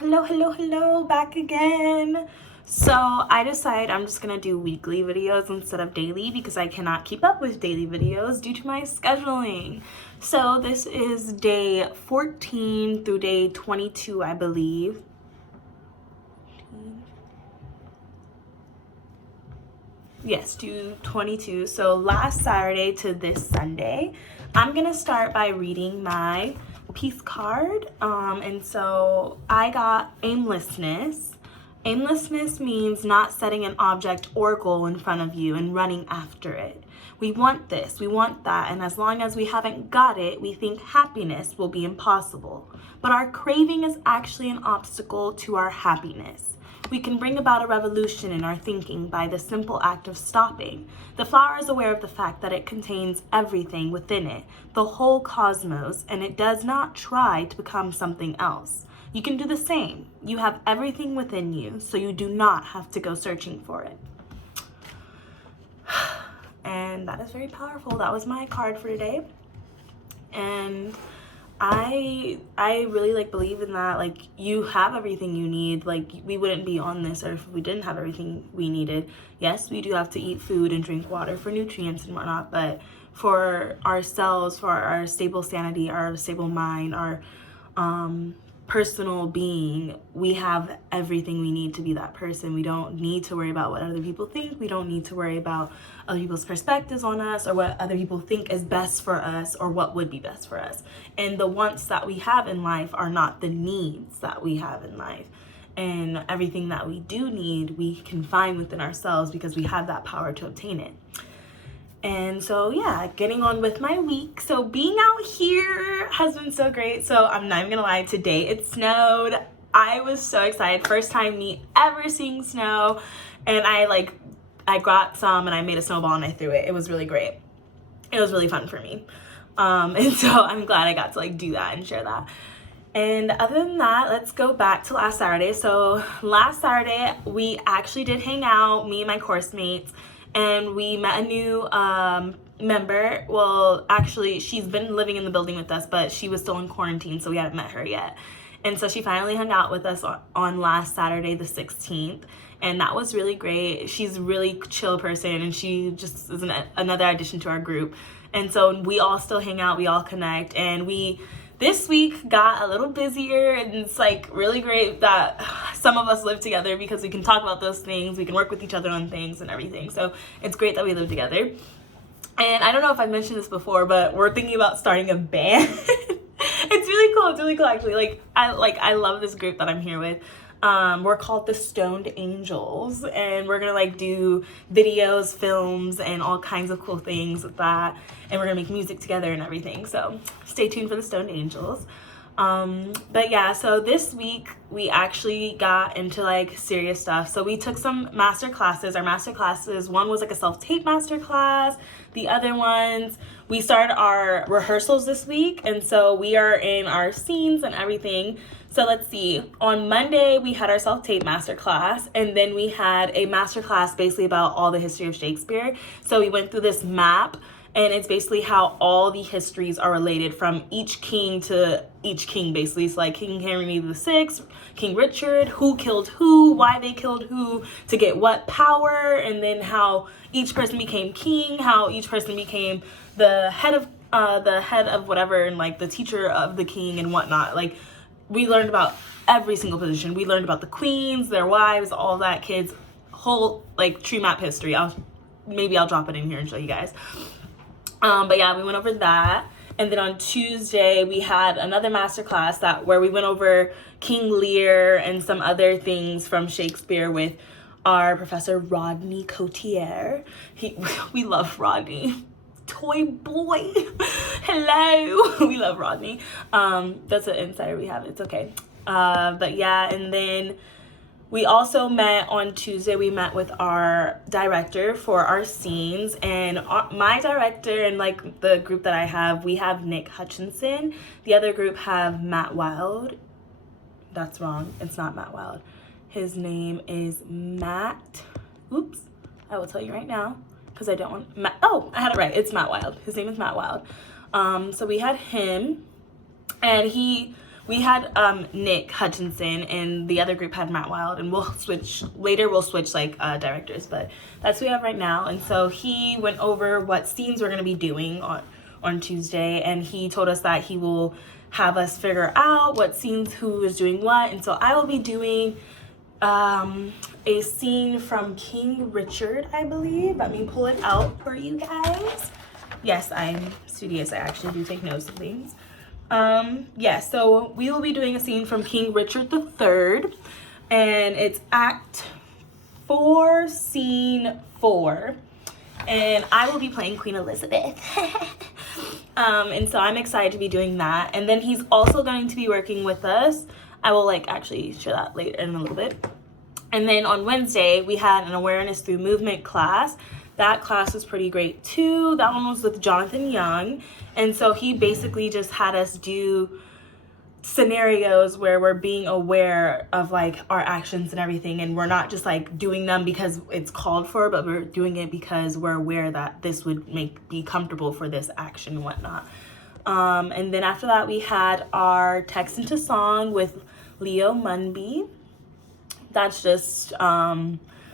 Hello, back again. So I decided I'm just gonna do weekly videos instead of daily because I cannot keep up with daily videos due to my scheduling. So this is day 14 through day 22, I believe. Yes, to 22. So last Saturday to this Sunday, I'm gonna start by reading my piece card. And so I got aimlessness. Aimlessness means not setting an object or goal in front of you and running after it. We want this, we want that, and as long as we haven't got it, we think happiness will be impossible. But our craving is actually an obstacle to our happiness. We can bring about a revolution in our thinking by the simple act of stopping. The flower is aware of the fact that it contains everything within it, the whole cosmos, and it does not try to become something else. You can do the same. You have everything within you, so you do not have to go searching for it. And that is very powerful. That was my card for today. And I really believe in that. You have everything you need. We wouldn't be on this earth if we didn't have everything we needed. Yes, we do have to eat food and drink water for nutrients and whatnot, but for ourselves, for our stable sanity, our stable mind, our personal being, we have everything we need to be that person. We don't need to worry about what other people think. We don't need to worry about other people's perspectives on us or what other people think is best for us or what would be best for us. And the wants that we have in life are not the needs that we have in life. And everything that we do need, we can find within ourselves because we have that power to obtain it. And so yeah, getting on with my week. So being out here has been so great. So I'm not even gonna lie, today it snowed. I was so excited. First time me ever seeing snow. And I got some and I made a snowball and I threw it. It was really great. It was really fun for me. And so I'm glad I got to do that and share that. And other than that, let's go back to last Saturday. So last Saturday, we actually did hang out, me and my course mates, and we met a new member. Well, actually, she's been living in the building with us, but she was still in quarantine, so we hadn't met her yet. And so she finally hung out with us on last Saturday, the 16th, and that was really great. She's a really chill person, and she just is another addition to our group. And so we all still hang out, we all connect, and this week got a little busier, and it's really great that some of us live together because we can talk about those things, we can work with each other on things and everything. So it's great that we live together. And I don't know if I mentioned this before, but we're thinking about starting a band. It's really cool actually. I love this group that I'm here with. We're called the Stoned Angels, and we're gonna do videos, films, and all kinds of cool things with that, and we're gonna make music together and everything. So stay tuned for the Stoned Angels. But yeah, so this week we actually got into serious stuff. So we took some master classes. Our master classes, one was a self-tape master class. The other ones, we started our rehearsals this week, and so we are in our scenes and everything. So let's see, on Monday we had our self-tape master class, and then we had a master class basically about all the history of Shakespeare. So we went through this map, and it's basically how all the histories are related from each king to each king, basically. It's King Henry VI, King Richard, who killed who, why they killed who, to get what power, and then how each person became king, how each person became the head of whatever, and the teacher of the king and whatnot. We learned about every single position. We learned about the queens, their wives, all that, kids, whole tree map history. Maybe I'll drop it in here and show you guys. But yeah, we went over that. And then on Tuesday, we had another masterclass where we went over King Lear and some other things from Shakespeare with our professor, Rodney Cotier. We love Rodney. Toy boy. Hello. We love Rodney. That's an insider we have. It's okay. But yeah, and then we also met on Tuesday. We met with our director for our scenes, and my director and the group that I have, we have Nick Hutchinson. The other group have Matt Wild. That's wrong. It's not Matt Wild. His name is Matt. Oops. I will tell you right now because I don't want Matt. Oh, I had it right. It's Matt Wild. His name is Matt Wild. So we had him, and we had Nick Hutchinson, and the other group had Matt Wild, and we'll switch like directors, but that's who we have right now. And so he went over what scenes we're going to be doing on Tuesday, and he told us that he will have us figure out what scenes who is doing what. And so I will be doing a scene from King Richard, I believe. Let me pull it out for you guys. Yes, I'm studious. I actually do take notes of things. So we will be doing a scene from King Richard III, and it's Act 4, Scene 4, and I will be playing Queen Elizabeth. And so I'm excited to be doing that. And then he's also going to be working with us. I will actually share that later in a little bit. And then on Wednesday, we had an awareness through movement class. That class was pretty great too. That one was with Jonathan Young. And so he basically just had us do scenarios where we're being aware of our actions and everything, and we're not just doing them because it's called for, but we're doing it because we're aware that this would be comfortable for this action and whatnot. And then after that, we had our text into song with Leo Munby. That's just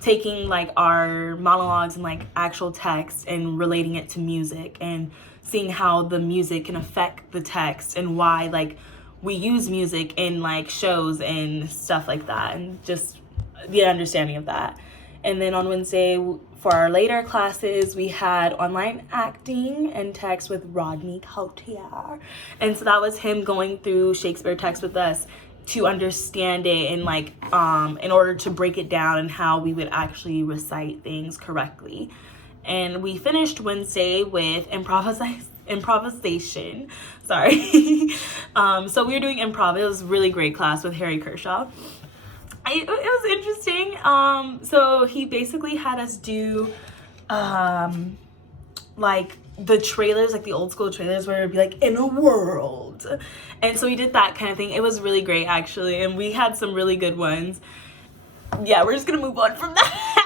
taking our monologues and actual text and relating it to music and seeing how the music can affect the text and why we use music in shows and stuff like that, and just the understanding of that. And then on Wednesday, for our later classes, we had online acting and text with Rodney Coutier. And so that was him going through Shakespeare text with us to understand it and in order to break it down and how we would actually recite things correctly. And we finished Wednesday with improvisation. Sorry. So we were doing improv. It was a really great class with Harry Kershaw. It was interesting. So he basically had us do the trailers, the old school trailers where it would be in a world. And so we did that kind of thing. It was really great actually, and we had some really good ones. Yeah, we're just gonna move on from that.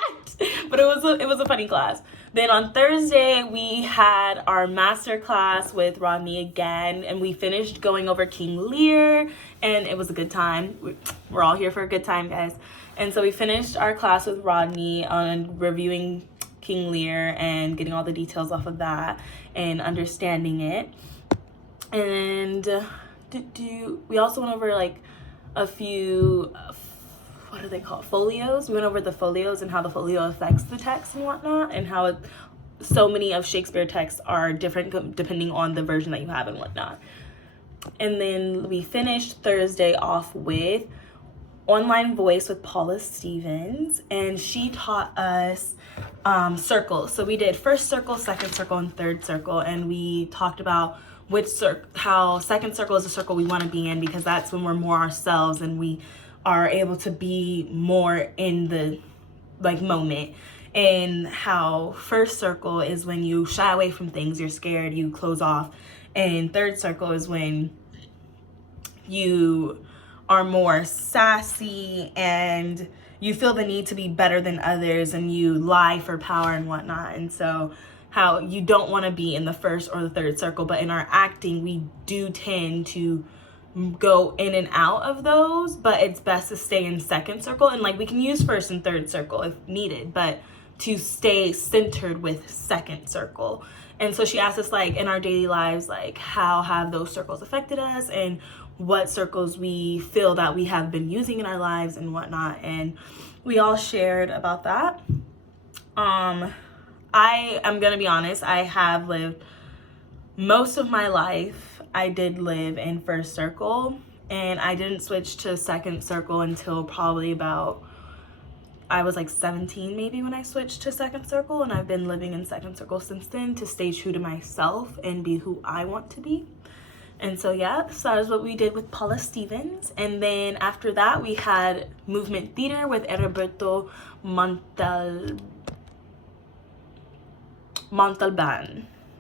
But it was a funny class. Then on Thursday, we had our master class with Rodney again, and we finished going over King Lear, and it was a good time. We're all here for a good time, guys. And so we finished our class with Rodney on reviewing King Lear and getting all the details off of that and understanding it. And we also went over a few what are they called? Folios. We went over the folios and how the folio affects the text and whatnot, and how so many of Shakespeare texts are different depending on the version that you have and whatnot. And then we finished Thursday off with online voice with Paula Stevens, and she taught us circles. So we did first circle, second circle, and third circle, and we talked about how second circle is the circle we want to be in, because that's when we're more ourselves and we are able to be more in the moment. And how first circle is when you shy away from things, you're scared, you close off. And third circle is when you are more sassy and you feel the need to be better than others and you lie for power and whatnot. And so how you don't want to be in the first or the third circle, but in our acting we do tend to go in and out of those, but it's best to stay in second circle. And we can use first and third circle if needed, but to stay centered with second circle. And so she asked us in our daily lives, how have those circles affected us and what circles we feel that we have been using in our lives and whatnot. And we all shared about that. I am gonna be honest, I have lived most of my life, I did live in first circle, and I didn't switch to second circle until probably about, I was 17 maybe when I switched to second circle, and I've been living in second circle since then to stay true to myself and be who I want to be. And so yeah, so that is what we did with Paula Stevens. And then after that, we had movement theater with Roberto Montalban.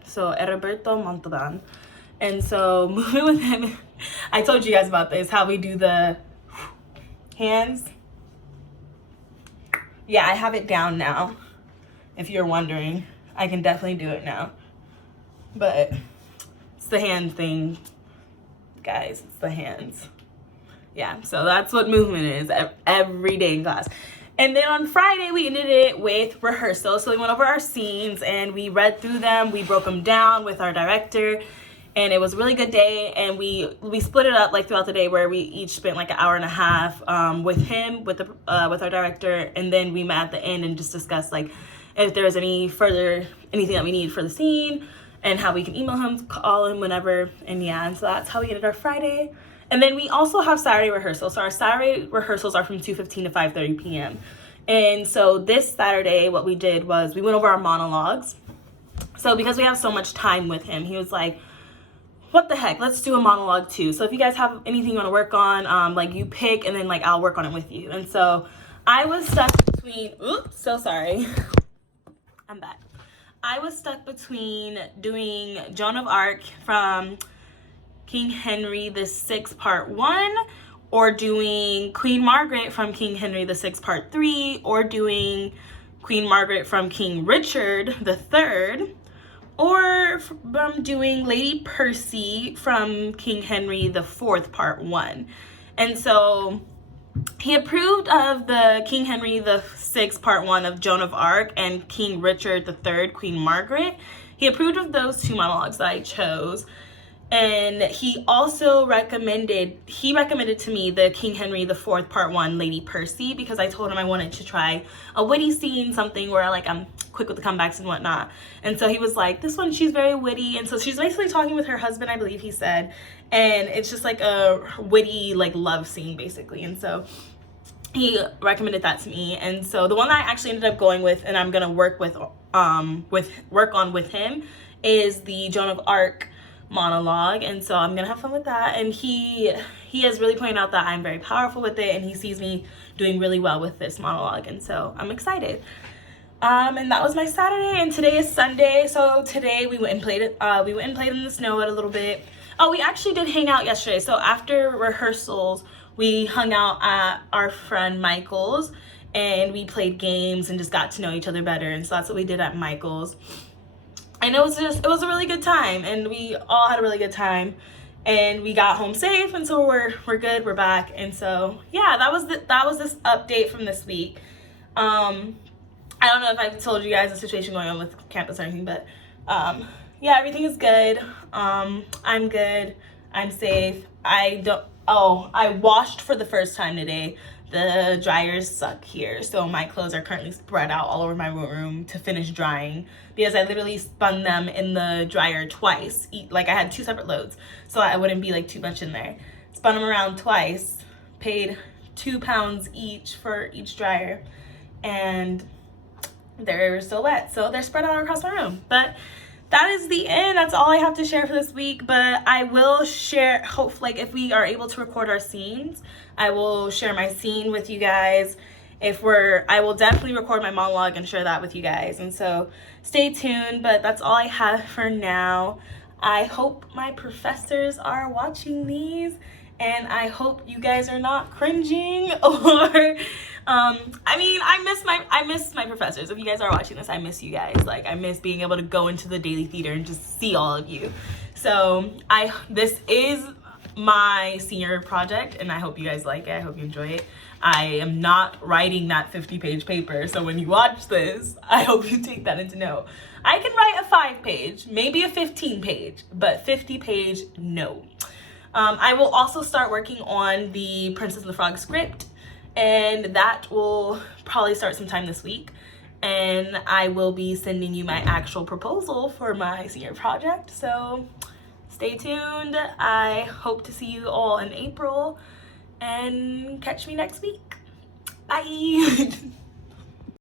So Roberto Montalban. And so moving with him, I told you guys about this, how we do the hands. Yeah, I have it down now. If you're wondering, I can definitely do it now. But it's the hand thing. guys. It's the hands. Yeah, so that's what movement is every day in class. And then on Friday, we ended it with rehearsals. So we went over our scenes and we read through them. We broke them down with our director. And it was a really good day. And we split it up like throughout the day where we each spent like an hour and a half with him, with our director. And then we met at the end and just discussed like if there's anything that we need for the scene and how we can email him, call him whenever. And yeah, and so that's how we ended our Friday. And then we also have Saturday rehearsals. So our Saturday rehearsals are from 2:15 to 5:30 p.m. And so this Saturday, what we did was we went over our monologues. So because we have so much time with him, he was like, what the heck, let's do a monologue too. So if you guys have anything you want to work on, like you pick and then like I'll work on it with you. And so I was stuck between, oops, so sorry. I'm back. I was stuck between doing Joan of Arc from King Henry VI Part 1, or doing Queen Margaret from King Henry VI Part 3, or doing Queen Margaret from King Richard III, or from doing Lady Percy from King Henry IV Part 1. And so he approved of the King Henry VI Part 1 of Joan of Arc and King Richard III, Queen Margaret. He approved of those two monologues that I chose. And he also recommended to me the King Henry IV Part 1 Lady Percy, because I told him I wanted to try a witty scene, something where like I'm quick with the comebacks and whatnot. And so he was like, this one, she's very witty. And so she's basically talking with her husband, I believe he said. And it's just like a witty like love scene basically. And so he recommended that to me. And so the one that I actually ended up going with and I'm gonna work on with him is the Joan of Arc monologue. And so I'm gonna have fun with that. And he has really pointed out that I'm very powerful with it, and he sees me doing really well with this monologue, and so I'm excited. And that was my Saturday, and today is Sunday. So today we went and played in the snow a little bit. Oh, we actually did hang out yesterday. So after rehearsals, we hung out at our friend Michael's and we played games and just got to know each other better. And so that's what we did at Michael's. And it was a really good time, and we all had a really good time, and we got home safe, and so we're good, we're back. And so yeah, that was this update from this week. I don't know if I've told you guys the situation going on with campus or anything, but yeah, everything is good. I'm good, I'm safe. I washed for the first time today. The dryers suck here, so my clothes are currently spread out all over my room to finish drying, because I literally spun them in the dryer twice. Like I had two separate loads, so I wouldn't be like too much in there. Spun them around twice, paid £2 each for each dryer, and they're still wet, so they're spread out across my room. But that is the end. That's all I have to share for this week, but I will share, hopefully, like, if we are able to record our scenes, I will share my scene with you guys. I will definitely record my monologue and share that with you guys. And so stay tuned, but that's all I have for now. I hope my professors are watching these, and I hope you guys are not cringing or I miss my professors. If you guys are watching this, I miss you guys. Like, I miss being able to go into the daily theater and just see all of you. So this is my senior project, and I hope you guys like it. I hope you enjoy it. I am not writing that 50-page paper, so when you watch this, I hope you take that into note. I can write a 5-page, maybe a 15-page, but 50-page, no. I will also start working on the Princess and the Frog script, and that will probably start sometime this week. And I will be sending you my actual proposal for my senior project, so stay tuned. I hope to see you all in April, and catch me next week. Bye.